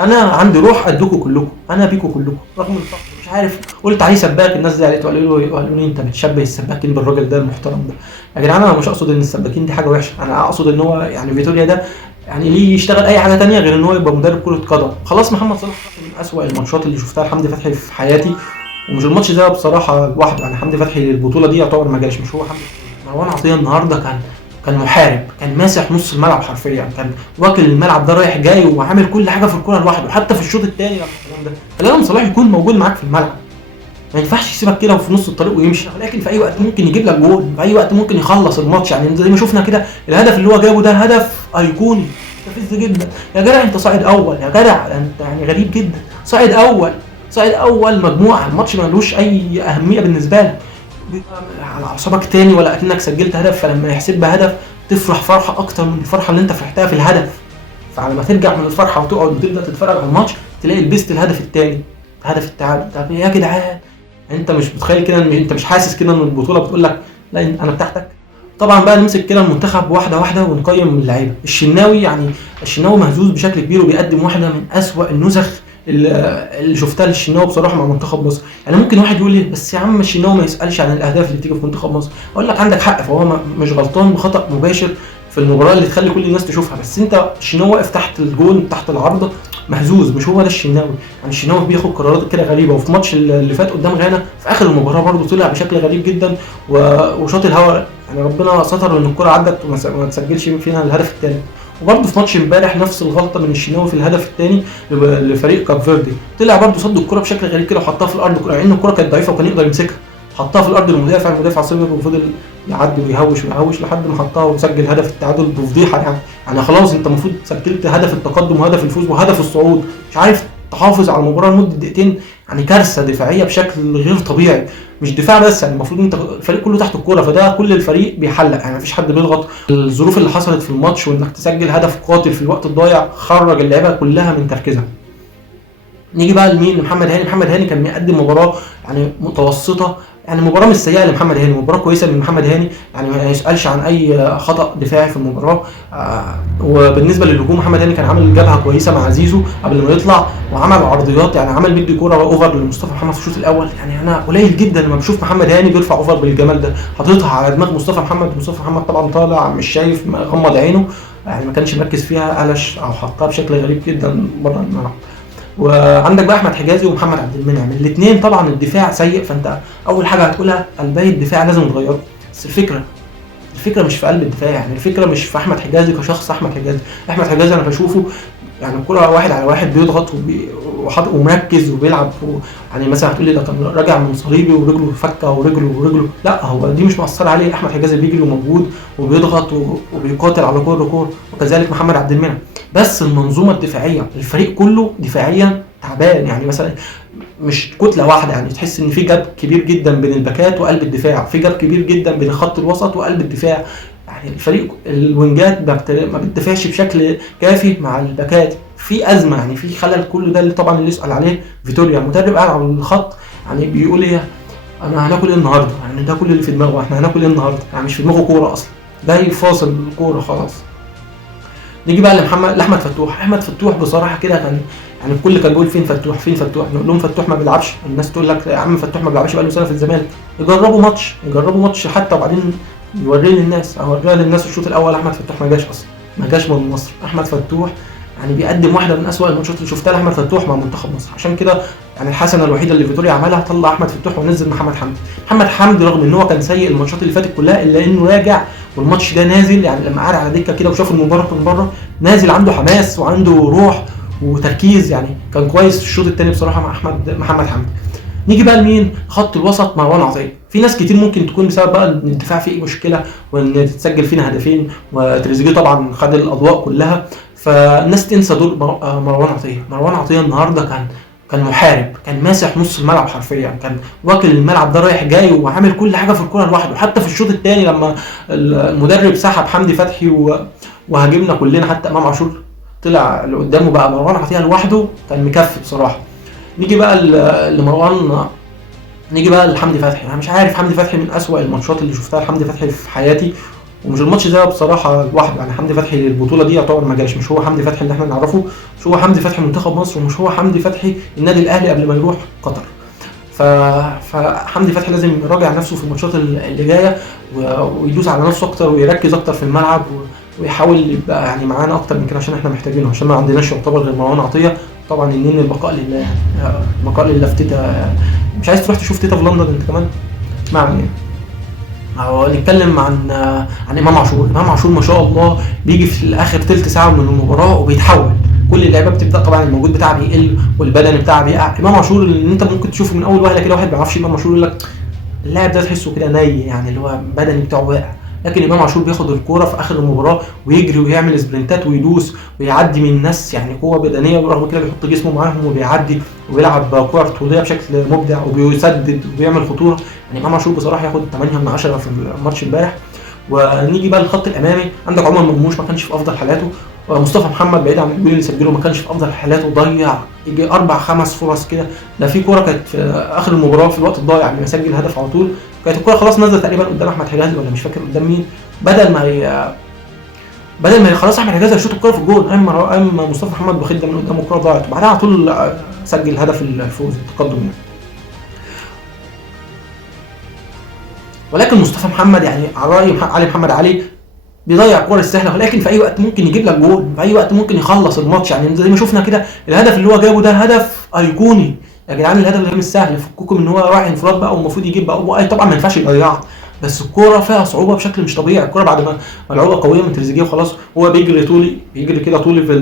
انا عندي روح قدكم كلكم، انا بيكم كلكم رغم الفقر. مش عارف قلت عليه سباك، الناس زعلت وقالوا لي انت بتشبه السباكين بالراجل ده المحترم ده. يا جدعان انا مش اقصد ان السباكين دي حاجه وحشه، انا اقصد ان هو يعني فيتوريا ده يعني ليه يشتغل اي حاجه تانية غير ان هو يبقى مدرب كره قدم. خلاص محمد صلاح من اسوأ الماتشات اللي شفتها لحمدي فتحي في حياتي، ومش الماتش ده بصراحه لوحده، يعني حمدي فتحي البطوله دي يعتبر ما جاش، مش هو حمدي. مروان عطيه النهارده كان محارب، كان ماسح نص الملعب حرفيا، كان واكل الملعب ده رايح جاي وعامل كل حاجه في الكوره لوحده. حتى في الشوط الثاني لما الكلام ده لازم صلاح يكون موجود معاك في الملعب، ما ينفعش يسيبك كده في نص الطريق ويمشي، لكن في اي وقت ممكن يجيب لك جول، في اي وقت ممكن يخلص الماتش. يعني زي ما شفنا كده الهدف اللي هو جابه ده هدف ايقوني مستفز جدا. يا جدع انت صاعد اول، يا جدع انت يعني غريب جدا، صاعد اول، صاعد اول مجموعه، الماتش ملوش اي اهميه بالنسبه لك، على اعصابك تاني ولا اكنك سجلت هدف، فلما يحسبها هدف تفرح فرحه اكتر من الفرحه اللي انت فرحتها في الهدف. فعلى ما ترجع من الفرحه وتقعد وتبدا تتفرج على الماتش تلاقي لبست الهدف الثاني، هدف التعادل. طب يا جدعان انت مش متخيل كده، ان انت مش حاسس كده ان البطوله بتقول لك لا انا بتاعتك؟ طبعا بقى نمسك كده المنتخب واحده واحده ونقيم اللعيبه. الشناوي يعني الشناوي مهزوز بشكل كبير وبيقدم واحده من اسوأ النسخ اللي شفتها للشناوي بصراحه مع منتخب مصر. يعني ممكن واحد يقول لي بس يا عم الشناوي ما يسالش عن الاهداف اللي بتيجي في منتخب مصر، اقول لك عندك حق، فهو مش غلطان بخطا مباشر في المباراه اللي تخلي كل الناس تشوفها، بس انت الشناوي واقف تحت الجون تحت العارضه مهزوز، مش هو ده الشناوي. يعني الشناوي بياخد قرارات كده غريبه، وفي ماتش اللي فات قدام غانا في اخر المباراه برده طلع بشكل غريب جدا وشاط الهواء، يعني ربنا ستر ان الكره عدت وما تسجلش فينا الهدف الثاني. وبرده في ماتش امبارح نفس الغلطه من الشناوي في الهدف الثاني لفريق كاب فيردي، طلع برده صد الكره بشكل غريب كده وحطها في الارض، لان الكره كانت ضعيفه وكان يقدر يمسكها، حطها في الارض المدافع صبر وفضل يعدي ويهوش لحد ما حطها وسجل هدف التعادل بفضيحه. يعني خلاص انت المفروض سجلت هدف التقدم وهدف الفوز وهدف الصعود، مش عارف تحافظ على المباراه لمده دقيقتين. يعني كارثه دفاعيه بشكل غير طبيعي، مش دفاع بس، يعني المفروض انت الفريق كله تحت الكوره، فده كل الفريق بيحلق، يعني مفيش حد بيضغط. الظروف اللي حصلت في الماتش وانك تسجل هدف قاتل في الوقت الضايع خرج اللعيبه كلها من تركيزها. نيجي بقى لمين؟ لمحمد هاني. محمد هاني كان بيقدم مباراه يعني متوسطه، يعني مباراه مش سيئه لمحمد هاني، مباراه كويسه من محمد هاني، يعني ما يسالش عن اي خطا دفاعي في المباراه. وبالنسبه للهجوم محمد هاني كان عامل جبهه كويسه مع زيزو قبل ما يطلع، وعمل عرضيات، يعني عمل مدي كوره اوفر لمصطفى محمد في الشوط الاول. يعني انا قليل جدا لما بشوف محمد هاني بيرفع اوفر بالجمال ده، حاططها على دماغ مصطفى محمد. مصطفى محمد طبعا طالع مش شايف، غمض عينه، يعني ما كانش مركز فيها، قلش او حطها بشكل غريب جدا بره الملعب. وعندك بقى احمد حجازي ومحمد عبد المنعم، الاثنين طبعا الدفاع سيء، فانت اول حاجه هتقولها قلبي الدفاع لازم يتغير. بس الفكره مش في قلب الدفاع، يعني الفكره مش في احمد حجازي كشخص. احمد حجازي انا بشوفه يعني الكره واحد على واحد بيضغط وحاطط ومركز وبيلعب يعني مثلا هتقول لي ده كان راجع من صليبي ورجله فكه ورجله، لا هو دي مش مؤثره عليه. احمد حجازي بيجري وموجود وبيضغط وبيقاتل على كل كوره، وكذلك محمد عبد المنعم. بس المنظومه الدفاعيه الفريق كله دفاعيا تعبان، يعني مثلا مش كتله واحده، يعني تحس ان في جاب كبير جدا بين الباكات وقلب الدفاع، في جاب كبير جدا بين خط الوسط وقلب الدفاع. يعني الفريق الوينجات ما بتدافعش بشكل كافي مع الباكات، في ازمه، يعني في خلل. كل ده اللي طبعا اللي يسال عليه فيتوريا، المدرب قاعد على الخط يعني بيقول ايه، انا هناكل ايه النهارده، يعني ده كل اللي في دماغه، احنا هناكل ايه النهارده، يعني مش في دماغه كوره اصلا، جاي فاصل الكوره خلاص. نيجي بقى لاحمد فتوح. احمد فتوح بصراحه كده كان يعني الكل كان بيقول فين فتوح، نقول لهم فتوح ما بيلعبش، الناس تقول لك يا عم فتوح ما بيلعبش بقاله سنه في الزمالك، يجربوا ماتش حتى وبعدين يوريه للناس. اوريها للناس الشوط الاول احمد فتوح ما جاش اصلا، ما جاش من مصر. احمد فتوح يعني بيقدم واحده من اسوأ الماتشات اللي شفتها لاحمد فتوح مع منتخب مصر. عشان كده يعني الحسنه الوحيده اللي فيتوريا عملها طلع احمد فتوح ونزل محمد حمدي رغم ان هو كان سيء الماتشات اللي فاتت كلها، الا انه راجع والماتش ده نازل، يعني لما قعد على دكه كده وشاف المباراه من بره نازل عنده حماس وعنده روح وتركيز، يعني كان كويس في الشوط الثاني بصراحه مع محمد حمدي. نيجي بقى لمين؟ خط الوسط مروان عطيه. في ناس كتير ممكن تكون بسبب بقى ان الدفاع فيه مشكله وان تتسجل فينا هدفين وتريزيجيه طبعا خد الاضواء كلها، فالناس تنسى دور مروان عطيه النهارده كان محارب، كان ماسح نص الملعب حرفيا، كان واكل الملعب ده رايح جاي وعامل كل حاجه في الكوره لوحده. حتى في الشوط الثاني لما المدرب سحب حمدي فتحي وهاجمنا كلنا، حتى امام عاشور طلع لقدامه، بقى مروان عطيه لوحده كان مكفي بصراحه. نيجي بقى لمروان نيجي بقى لحمدي فتحي. انا مش عارف، حمدي فتحي من اسوأ الماتشات اللي شفتها لحمدي فتحي في حياتي، ومش الماتش ده بصراحه لوحده، يعني حمدي فتحي البطوله دي يعتبر ما جاش، مش هو حمدي فتحي اللي احنا نعرفه، مش هو حمدي فتحي منتخب مصر، ومش هو حمدي فتحي النادي الاهلي قبل ما يروح قطر. ف... فحمدي فتحي لازم يراجع نفسه في الماتشات اللي جايه، ويدوس على نفسه اكتر ويركز اكتر في الملعب، ويحاول يبقى يعني معانا اكتر من كده، عشان احنا محتاجينه، عشان ما عندناش يعتبر غير مروان عطيه. طبعا النين البقاء لله يعني. البقاء لله في تيتا. مش عايز تروح تشوف تيتا في لندن انت كمان؟ اسمعني يعني. نتكلم عن امام عاشور. امام عاشور ما شاء الله بيجي في اخر تلت ساعه من المباراه وبيتحول. كل اللعيبه بتبدا طبعا المجهود بتاعها بيقل والبدني بتاعها بيقع. امام عاشور اللي انت ممكن تشوفه من اول وهله كده، واحد ما بيعرفش امام عاشور يقول لك اللاعب ده تحسه كده ني، يعني اللي هو بدني بتاعه واقع. لكن امام عاشور بياخد الكوره في اخر المباراه ويجري ويعمل سبرنتات ويدوس ويعدي من الناس، يعني قوه بدنيه، ورغم كده بيحط جسمه معاهم وبيعدي وبيلعب كوره طوليه بشكل مبدع وبيسدد وبيعمل خطوره. يعني امام عاشور بصراحه ياخد 8 من 10 في الماتش امبارح. ونيجي بقى للخط الامامي، عندك عمر مرموش ما كانش في افضل حالاته، مصطفى محمد بعيد عن الجول اللي سجله ما كانش في افضل حالاته، ضيع يجي 4-5 فرص كده. ده في كوره كانت في اخر المباراه في الوقت الضايع قبل ما يسجل هدف على طول، كانت الكوره خلاص نازله تقريبا قدام احمد حجازي ولا مش فاكر قدام مين، بدل ما خلاص احمد حجازي هيشوط الكوره في الجول، اما مصطفى محمد واخد من قدامه الكوره ضاعت، وبعدها على طول سجل هدف الفوز التقدم يعني. ولكن مصطفى محمد يعني على راي علي محمد علي بيضيع الكور السهله، ولكن في اي وقت ممكن يجيب لك جول، في اي وقت ممكن يخلص الماتش، يعني زي ما شفنا كده الهدف اللي هو جابه ده هدف ايقوني يا جدعان. الهدف ده مش سهل، فككم ان هو رايح انفراد بقى والمفروض يجيب بقى، طبعا ما ينفعش يضيعها، بس الكوره فيها صعوبه بشكل مش طبيعي. الكوره بعد ما ملعوبه قويه من تريزيجيه وخلاص، هو بيجري كده طولي في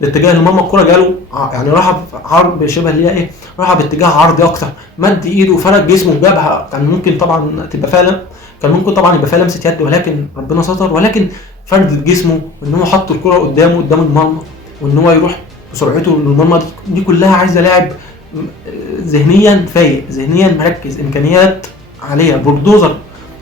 الاتجاه الماما، الكوره جاله يعني راح عرض شبه اللي هي ايه، راح باتجاه عرضي اكتر، مد ايده وفرد جسمه وجابها. كان ممكن طبعا تبقى فعلا، كان ممكن طبعا يبقى فيها لمسه يد، ولكن ربنا ستر. ولكن فردة جسمه وان هو حط الكرة قدام المرمى، وان هو يروح بسرعته للمرمى، دي كلها عايزه لاعب ذهنيا فايق، ذهنيا مركز، امكانيات عاليه،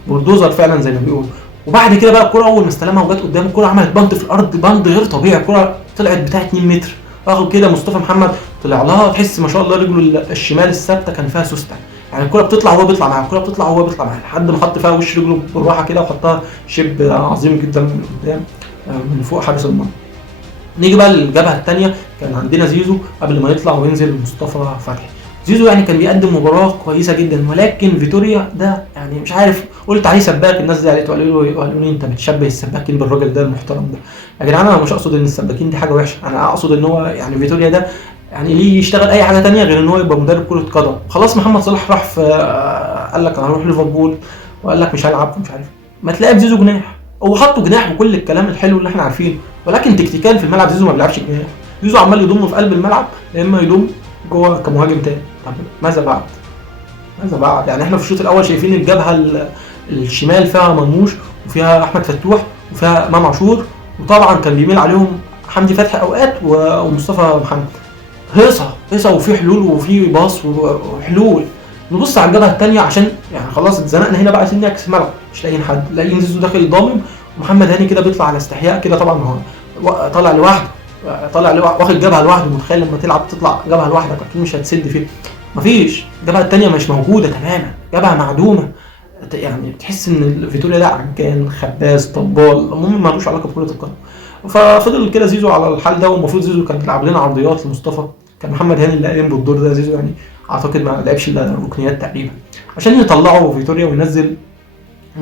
بولدوزر فعلا زي ما بيقولوا. وبعد كده بقى الكرة اول ما استلمها وجت قدام الكرة عملت بند في الارض، بند غير طبيعي، الكرة طلعت بتاع 2 متر. رغم كده مصطفى محمد طلع لها، تحس ما شاء الله رجله الشمال الثابته كان فيها سوسته، يعني الكرة بتطلع وهو بيطلع معاها، الكرة بتطلع وهو بيطلع معاها، لحد ما حط فيها وش رجله بالراحه كده وحطها شيب عظيم جدا من قدام من فوق حارس المرمى. نيجي بقى للجبهه الثانيه، كان عندنا زيزو قبل ما يطلع وينزل مصطفى فتحي. زيزو يعني كان بيقدم مباراه كويسه جدا، ولكن فيتوريا ده يعني مش عارف، قلت عليه سباك، الناس زعلت وقالوا لي انت بتشبه السباكين بالراجل ده المحترم ده. يا جدعان انا مش اقصد ان السباكين دي حاجه وحشه، انا اقصد ان هو يعني فيتوريا ده يعني ليه يشتغل اي حاجه تانية غير ان هو يبقى مدرب كره قدم. خلاص محمد صلاح راح في قال لك انا هروح ليفربول، وقال لك مش هلعب مش عارف، ما تلاقي زيزو جناح، هو حطه جناح وكل الكلام الحلو اللي احنا عارفينه، ولكن تكتيكيا في الملعب زيزو ما بيلعبش جناح. زيزو عمال يضم في قلب الملعب، يا اما يضم جوه كمهاجم تاني. طب ماذا بعد؟ يعني احنا في الشوط الاول شايفين الجبهه الشمال فيها مرموش وفيها احمد فتوح وفيها امام عاشور، وطبعا كان بيميل عليهم حمدي فتحي اوقات ومصطفى محمد. هيصه وفي حلول وفي باص وحلول. نبص على الجبهه الثانيه عشان يعني خلاص اتزنقنا هنا بقى، عايزين نعكس الملعب، مش لاقيين حد، لاقيين زيزو داخل ضامن، ومحمد هاني كده بيطلع على استحياء كده، طبعا هو طالع لوحده، واخد جبهه لوحده. متخيل لما تطلع جبهه لوحدك اكيد مش هتسد فيه، مفيش. الجبهه الثانيه مش موجوده تماما، جبهه معدومه، يعني تحس ان فيتوريا ده عجان خباز طبال، المهم مالوش علاقه بكره القدم. ففضل كده زيزو على الحال ده، والمفروض زيزو كان بيلعب لنا عرضيات لمصطفى، كان محمد هاني اللي قايم بالدور ده. زيزو يعني اعتقد ما لعبش الا ركنيات تقريبا عشان يطلعوا فيتوريا وينزل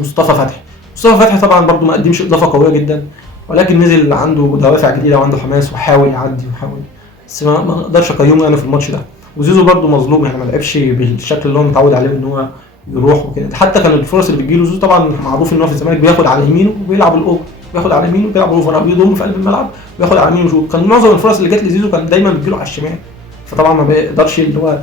مصطفى فتحي طبعا برضو ما قدمش اضافه قويه جدا، ولكن نزل عنده دوافع جديده وعنده حماس وحاول يعدي وحاول، بس ما اقدرش اقيمه يعني في الماتش ده. وزيزو برضو مظلوم، يعني ما لعبش بالشكل اللي هو متعود عليه ان هو يروح وكده. حتى كان الفرص اللي بتجيله زيزو طبعا معروف ان هو في الزمالك بياخد على يمينه وبيلعب الاوفر، بياخد على يمينه وبيلعب اوفر، بيضم في قلب الملعب وياخد على يمينه وشوط. كان معظم الفرص اللي جت لزيزو كان دايما بتجيله على الشمال، فطبعا ما بيقدرش اللي هو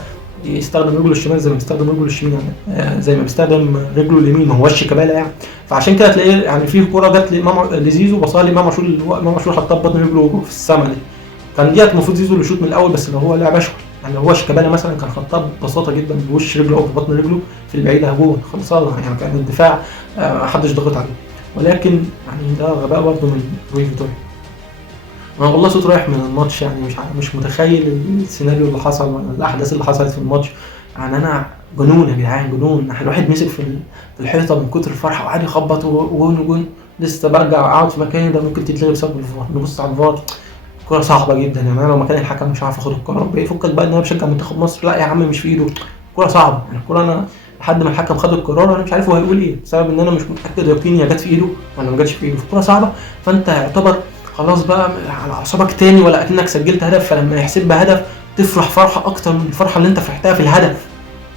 يستخدم رجله الشمال زي ما بيستخدم رجله الشمال، يعني زي ما بيستخدم رجله اليمين، ما هوش شيكابالا يعني. فعشان كده تلاقيه يعني في كوره جت لزيزو بصها لامام عاشور، امام عاشور حطها ببطن رجله في السما دي، كان ديت المفروض زيزو اللي يشوط من الاول، بس لو هو لعب اشول يعني، لو هو شيكابالا مثلا كان خطها ببساطه جدا بوش رجله او ببطن رجله في البعيده جول خلصانه، يعني كان الدفاع محدش ضغط عليه. ولكن يعني ده غباء برضه من روي فيتوريا. انا والله صوت رايح من الماتش، يعني مش متخيل السيناريو اللي حصل ولا الاحداث اللي حصلت في الماتش. يعني انا جنون يا جدعان، جنون. الواحد مسك في الحيطه من كتر الفرحه وقعد يخبط وجون وجون. لسه برجع اقعد في مكاني، ده ممكن تتلغي بسبب الفار. نبص على الفار، كرة صعبة جدا يعني. انا لو مكان الحكم مش عارف اخد القرار، بيفكك بقى ان انا بشجع منتخب مصر، لا يا عم مش في ايده. كرة صعبة يعني، الكرة انا لحد ما الحكم خد القرار انا مش عارف هو هيقول ايه، بسبب ان انا مش متاكد يقيني هي جت في ايده ولا ما جاتش في ايده. الكرة صعبة، فانت يعتبر خلاص بقى على اعصابك تاني، ولا اكنك سجلت هدف، فلما يحسبها هدف تفرح فرحة اكتر من الفرحة اللي انت فرحتها في الهدف.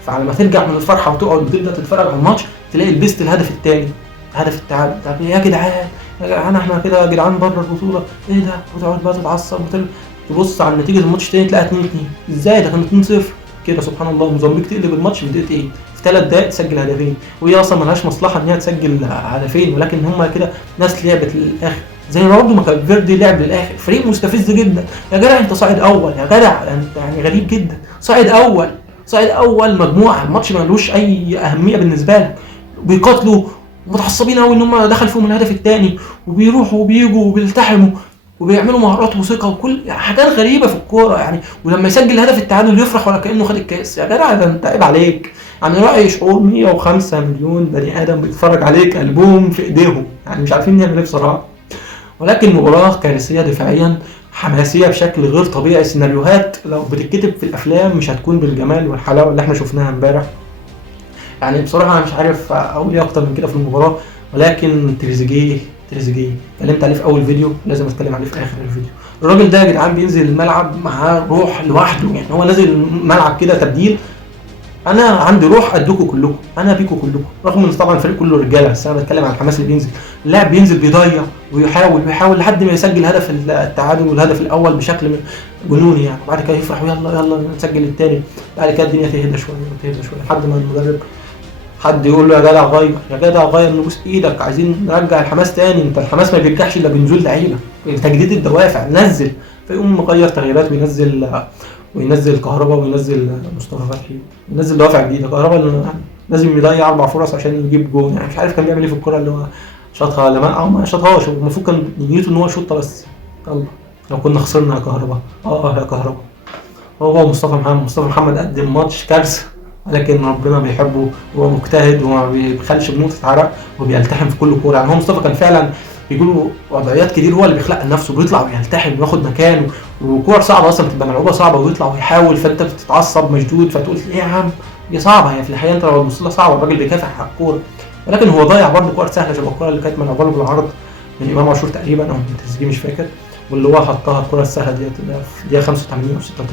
فعلى ما ترجع من الفرحة وتقعد وتبدا تتفرج على الماتش، تلاقي لبست الهدف التاني، هدف التعادل. طب يا جدعان، يا جدعان احنا كده يا جدعان بره البطولة، ايه ده؟ وتقعد بقى تتعصب تبص على نتيجة الماتش تاني تلاقيها 2-2. ازاي ده كان 2-0 كده؟ سبحان الله. موزمبيق تقلب الماتش في دقيقتين، في 3 دقائق تسجل هدفين، وهي اصلا ملهاش مصلحة ان هي تسجل هدفين، ولكن هم كده ناس لعبت للاخر. زي برضه ما كان فيردي لعب للاخر، فريق مستفز جدا. يا جدع انت صاعد اول، يا جدع انت يعني غريب جدا، صاعد اول، صاعد اول مجموعة، الماتش ملوش اي اهمية بالنسبة لك، بيقاتلوا ومتعصبين قوي ان هم دخل فيهم الهدف الثاني، وبيروحوا وبيجوا وبيلتحموا وبيعملوا مهارات وثقه وكل حاجات غريبه في الكوره يعني. ولما يسجل هدف التعادل يفرح ولا كانه خد الكاس. يا جدع ده انت عيب عليك يعني. راعي شعور 105 مليون بني ادم بيتفرج عليك، قلبهم في ايديهم يعني، مش عارفين نعمل ايه بصراحه. ولكن مباراه كارثيه دفاعيا، حماسيه بشكل غير طبيعي. سيناريوهات لو بتتكتب في الافلام مش هتكون بالجمال والحلاوه اللي احنا شفناها امبارح يعني. بصراحه انا مش عارف اقول ايه اكتر من كده في المباراه. ولكن تريزيجيه اتكلمت عليه في اول فيديو، لازم اتكلم عليه في اخر الفيديو. الراجل ده يا جدعان بينزل الملعب معاه روح لوحده يعني. هو نازل الملعب كده تبديل، انا عندي روح ادوكوا كلكم، انا بيكوا كلكم، رغم ان طبعا الفريق كله رجاله، بس انا بتكلم عن الحماس اللي بينزل. اللاعب بينزل بيضيع ويحاول لحد ما يسجل هدف التعادل والهدف الاول بشكل جنوني يعني. وبعد كده يفرح يلا نسجل الثاني. بعد كده الدنيا تهدى شويه لحد ما المدرب حد يقول له يا جدع غير، يا جدع غير، نبوس ايدك، عايزين نرجع الحماس تاني. انت الحماس ما بيرجعش الا بنزول لعيبه، تجديد الدوافع، نزل. فيقوم مغير تغييرات وينزل كهربا، وينزل مصطفى فتحي، ينزل دوافع جديده. كهربا اللي لازم يضيع 4 فرص عشان يجيب جون يعني. مش عارف كان بيعمل ايه في الكره اللي هو شاطها لما او ما شاطهاش. المفروض كان نيته ان هو يشوطها بس. يلا لو كنا خسرنا يا كهربا، يا كهربا. هو مصطفى محمد قدم ماتش كارثه، ولكن ربنا بيحبه، هو مجتهد وما بيبخلش بنقطة عرق وبيلتحم في كل كورة يعني. هو مصطفى كان فعلا بيجيله وضعيات كتير هو اللي بيخلق لنفسه، بيطلع ويلتحم وياخد مكانه، وكور صعبة اصلا بتبقى ملعوبة صعبة ويطلع ويحاول، فانت بتتعصب مشدود فتقول ايه يا عم دي صعبة. هي في الحقيقة انت لو تبص لها صعبة، الراجل بيكافح على الكورة، ولكن هو ضيع برضه كور سهلة شبه الكورة اللي كانت ملعوبة له بالعرض من امام عاشور تقريبا او من تريزيجيه مش فاكر، واللي هو حطها الكورة السهلة ديت في دقيقة 85 او 86.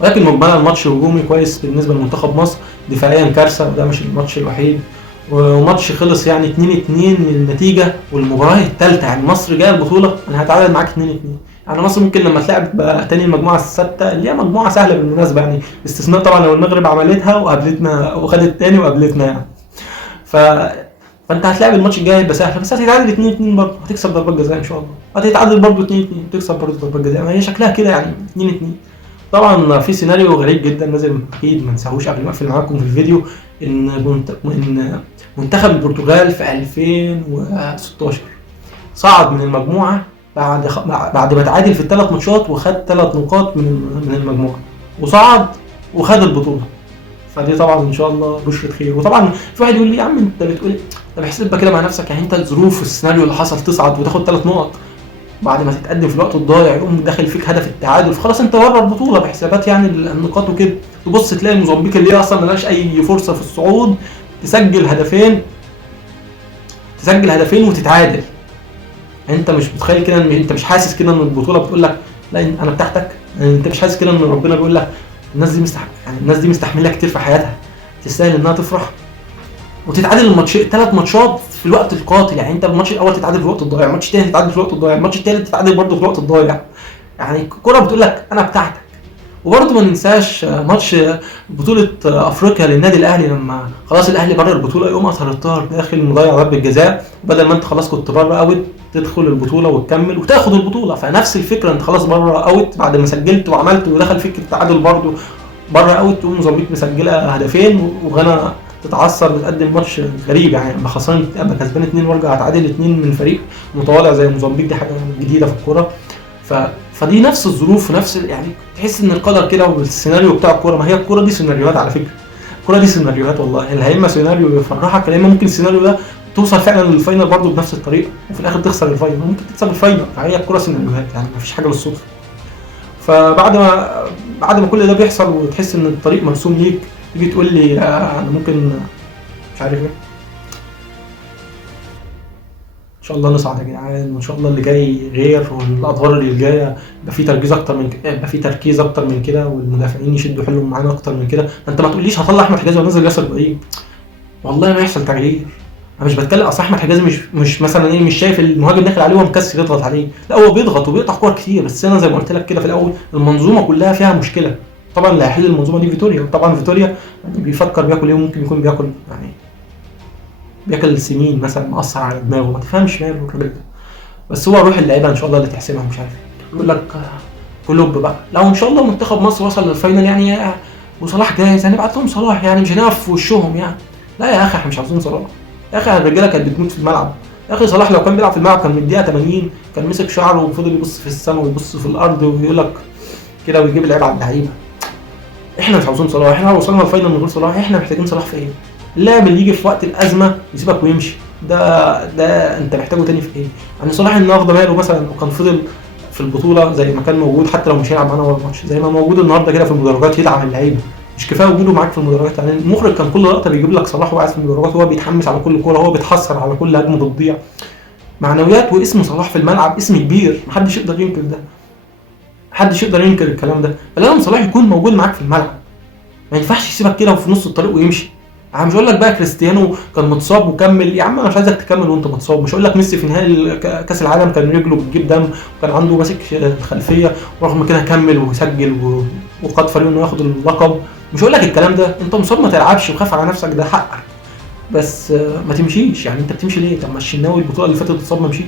ولكن مجملا الماتش هجومي كويس بالنسبه لمنتخب مصر، دفاعيا كارثه، وده مش الماتش الوحيد. وماتش خلص يعني 2-2 النتيجه، والمباراه الثالثه يعني مصر جايه البطوله انا هتعادل معاك 2-2 يعني. مصر ممكن لما تلعب بقى تاني المجموعه السادسه اللي هي مجموعه سهله بالمناسبه يعني، باستثناء طبعا لو المغرب عملتها وقابلتنا وخدت تاني وقابلتنا يعني. ف فانت هتلاعب الماتش الجاي هيبقى سهل، بس هتتعادل 2-2 برضه، هتكسب ضربات جزاء ان شاء الله، هتتعادل برضه 2-2 وتكسب برضه ضربات جزاء، ما هي شكلها كده يعني 2-2. طبعا في سيناريو غريب جدا لازم اكيد ما نساهوش قبل ما اقفل معاكم في الفيديو، ان منتخب البرتغال في 2016 صعد من المجموعه بعد ما تعادل في ال3 ماتشات وخد 3 نقاط من المجموعه، وصعد وخد البطوله. فدي طبعا ان شاء الله بشرة خير. وطبعا في واحد يقول لي يا عم انت بتقول ايه؟ طب احسبها كده مع نفسك يعني، انت الظروف السيناريو اللي حصل تصعد وتاخد 3 نقط بعد ما تتقدم في الوقت الضايع، يقوم داخل فيك هدف التعادل، فخلاص انت بره البطوله بحسابات يعني النقاط وكده. تبص تلاقي موزمبيق اللي هي اصلا ملهاش اي فرصه في الصعود تسجل هدفين وتتعادل. انت مش متخيل كده، انت مش حاسس كده ان البطوله بتقول لك لا انا بتاعتك يعني. انت مش حاسس كده ان ربنا بيقول لك الناس دي مستحمله كتير في حياتها، تستاهل انها تفرح وتتعادل 3 ماتشات في الوقت القاتل يعني. انت الماتش الاول تتعادل في الوقت الضايع، الماتش الثاني تتعادل في الوقت الضايع، الماتش الثالث تتعادل برضه في الوقت الضايع يعني. الكوره بتقول لك انا بتاعتك. وبرضه ما ننساش ماتش بطوله افريقيا للنادي الاهلي، لما خلاص الاهلي بره البطوله يقوم اطهر الطاهر داخل مضيع ضربه جزاء، بدل ما انت خلاص كنت بره اوت تدخل البطوله وتكمل وتاخد البطوله. فنفس الفكره، انت خلاص بره اوت بعد ما سجلت وعملت ودخل فيك التعادل برضه بره اوت، تقوم موزمبيق مسجله هدفين وغانا تتعثر وتقدم ماتش غريب يعني. ابقى خسران ابقى كسبان 2 وارجع اتعادل 2 من فريق متواضع زي موزمبيق، دي حاجه جديده في الكوره. فدي نفس الظروف ونفس يعني، تحس ان القدر كده والسيناريو بتاع الكوره. ما هي الكوره دي سيناريوهات على فكره، الكوره دي سيناريوهات والله. اللي هيما سيناريو يفرحك، يا اما ممكن السيناريو ده توصل فعلا للفاينل برضه بنفس الطريقه، وفي الاخر تخسر الفاينل، ممكن تكسب الفاينل. فهي الكوره سيناريوهات يعني، مفيش حاجه للصدفه. بعد ما كل ده بيحصل وتحس ان الطريق مرسوم ليك، تيجي تقول لي انا ممكن مش عارف ايه. ان شاء الله نصعد يا جدعان، وان شاء الله اللي جاي غير، والادوار اللي جايه يبقى في تركيز اكتر من كده، يبقى في تركيز اكتر من كده، والمدافعين يشدوا حيلهم معانا اكتر من كده. انت ما تقوليش هطلع احمد حجازي وانزل ياسر ابراهيم، والله ما يحصل تغيير. انا مش بتكلم، اصل احمد حجازي مش مثلا ايه، مش شايف المهاجم داخل عليه ومكسر يضغط عليه، لا هو بيضغط وبيقطع كور كتير، بس انا زي ما قلت لك كده في الاول، المنظومه كلها فيها مشكله. طبعا اللي هيحل المنظومه دي فيتوريا، وطبعا فيتوريا يعني بيفكر بياكل ايه، وممكن يكون بياكل يعني بياكل سمين مثلا مأثر على دماغه، ما تفهمش ماله الراجل ده. بس هو روح اللعيبه ان شاء الله اللي تحسمها، مش عارف يقول لك كلوب بقى لو ان شاء الله منتخب مصر وصل للفاينل يعني، وصلاح جاهز هنبعت لهم صلاح يعني، مش هنقف في وشهم يعني. لا يا اخي احنا مش عاوزين صلاح يا اخي، الرجاله كانت بتموت في الملعب يا اخي. صلاح لو كان بيلعب في الملعب كان من الدقيقه 80 كان مسك شعره وفضل يبص في السماء ويبص في الارض ويقول لك كده ويجيب اللعيبه على اللعيبه. احنا مش عاوزين صلاح، احنا لو وصلنا الفاينل من غير صلاح، احنا محتاجين صلاح في ايه؟ اللاعب اللي يجي في وقت الازمه يسيبك ويمشي، ده انت محتاجه تاني في ايه؟ يعني صلاح النهارده ماله مثلا وكان فضل في البطوله زي ما كان موجود، حتى لو مش هيلعب معانا ولا ماتش، زي ما موجود النهارده كده في المدرجات يدعم اللعيبه. مش كفايه وجوده معاك في المدرجات يعني؟ المخرج كان كل لقطه بيجيب لك صلاح وقاعد في المدرجات وهو بيتحمس على كل كوره، وهو بيتحسر على كل هجمه بتضيع. معنويات واسم صلاح في الملعب اسم كبير، محدش يقدر ينكر ده، محدش يقدر ينكر الكلام ده. فلازم صلاح يكون موجود معاك في الملعب، ما ينفعش يسيبك كده وفي نص الطريق ويمشي. انا مش هقول لك بقى كريستيانو كان متصاب وكمل، يا عم انا مش عايزك تكمل وانت متصاب. مش هقول لك ميسي في نهائي كاس العالم كان رجله بتجيب دم وكان عنده ماسك الخلفيه، ورغم كده كمل وسجل وقاد فريقه انه ياخد اللقب. مش هقول لك الكلام ده، انت مصاب ما تلعبش وخاف على نفسك، ده حقك. بس ما تمشيش يعني. انت بتمشي ليه؟ طب ما الشناوي البطوله اللي فاتت اتصاب ما مشيش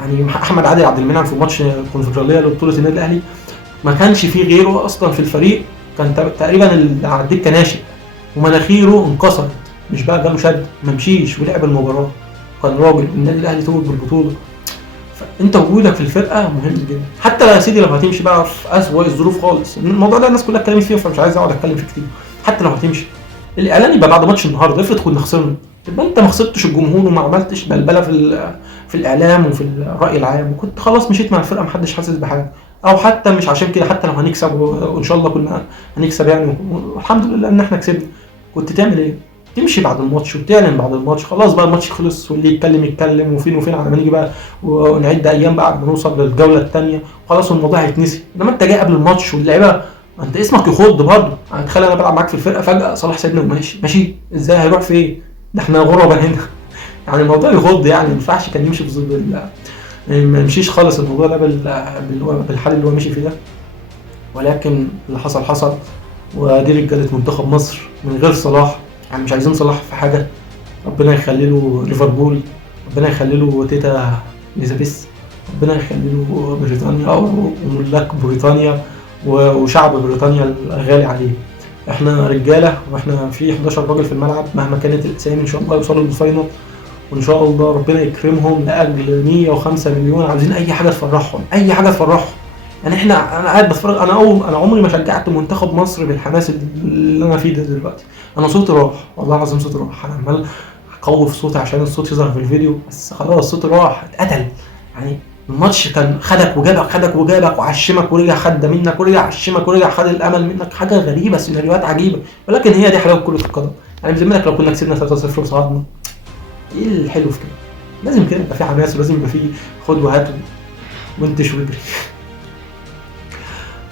يعني. احمد عادل عبد المنعم في ماتش الكونفدراليه لبطوله النادي الاهلي ما كانش فيه غيره اصلا في الفريق، كان تقريبا اللي على الدكه ناشئ ومناخيره انكسرت، مش بقى جاله شد، ما مشيش ولعب المباراه، كان راجل النادي الاهلي توج بالبطوله. فانت وجودك في الفرقه مهم جدا، حتى لو يا سيدي لو هتمشي بقى في اسوء الظروف خالص. الموضوع ده الناس كلها اتكلمت فيه فمش عايز اقعد اتكلم فيه كتير. حتى لو هتمشي الاعلان يبقى بعد ماتش النهارده، افرض كنا خسرنا يبقى انت ما خسرتش الجمهور وما عملتش بلبله في الاعلام وفي الراي العام، وكنت خلاص مشيت مع الفرقه محدش حاسس بحاجه. او حتى مش عشان كده، حتى لو هنكسب وان شاء الله كنا هنكسب يعني، والحمد لله ان احنا كسبنا، كنت تعمل ايه؟ تمشي بعد الماتش وتعلن بعد الماتش، خلاص بقى الماتش خلص واللي يتكلم يتكلم، وفين وفين على ما نيجي بقى ونعد ايام بعد ما نوصل للجوله الثانيه خلاص الموضوع هيتنسي. انما انت جاي قبل الماتش واللعيبه، انت اسمك يخض برضه يعني. تخيل انا بلعب معاك في الفرقه فجاه صلاح سيبنا وماشي، ماشي ازاي؟ هيروح فين؟ ده احنا غربة هنا يعني الموضوع يخض يعني. ما ينفعش كان يمشي ما يمشيش خالص الموضوع ده بالحال اللي هو ماشي فيه ده. ولكن اللي حصل حصل، ودي رجاله منتخب مصر من غير صلاح يعني. مش عايزين صلاح في حاجه، ربنا يخلي له ليفربول، ربنا يخلي له تيتا اليزابيث، ربنا يخلي له بريطانيا وملاك بريطانيا وشعب بريطانيا الغالي عليه. احنا رجاله، واحنا في 11 راجل في الملعب مهما كانت الاسامي، ان شاء الله يوصلوا للفاينل، وان شاء الله ربنا يكرمهم لاجل 105 مليون. عاوزين اي حاجه تفرحهم، اي حاجه تفرحهم يعني. انا قاعد بتفرج، انا عمري ما شجعت منتخب مصر بالحماس اللي انا فيه ده دلوقتي. انا صوتي راح والله العظيم، صوتي راح. انا عمال اقوي في صوتي عشان الصوت يظهر في الفيديو، بس خلاص صوتي راح، اتقتل يعني. الماتش كان خدك وجابك، خدك وجابك وعشمك ورجع خد ده منك ورجع عشمك ورجع خد الامل منك، حاجه غريبه، سيناريوهات عجيبه. ولكن هي دي حلاوه كره القدم يعني. بذمتك لو كنا كسبنا 3-0 وصعدنا، ايه الحلو في كده؟ لازم كده يبقى في حماس، ولازم يبقى في خد وهات وانتش واجري.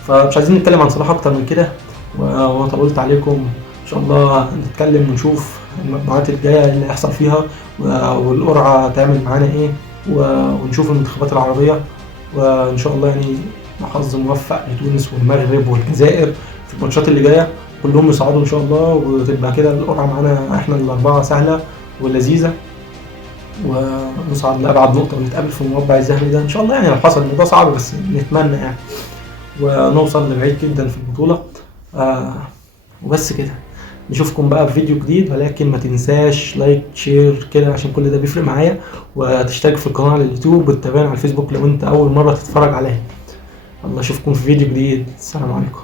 فمش عايزين نتكلم عن صلاح اكتر من كده، وطولت عليكم. ان شاء الله نتكلم ونشوف المجموعات الجايه اللي هيحصل فيها، والقرعه تعمل معانا ايه، ونشوف المنتخبات العربيه، وان شاء الله يعني حظ موفق لتونس والمغرب والجزائر في الماتشات اللي جايه، كلهم يصعدوا ان شاء الله، وتبقى كده القرعه معانا احنا الاربعه سهله ولذيذه، ونصعد لابعد نقطه ونتقابل في المربع الذهبي ده ان شاء الله يعني. لو حصل الموضوع صعب بس نتمنى يعني، ونوصل لبعيد جدا في البطوله. وبس كده، نشوفكم بقى في فيديو جديد. ولكن ما تنساش لايك شير كده عشان كل ده بيفرق معايا، وتشترك في القناه على اليوتيوب وتتابعنا على الفيسبوك لو انت اول مره تتفرج عليا. الله اشوفكم في فيديو جديد، السلام عليكم.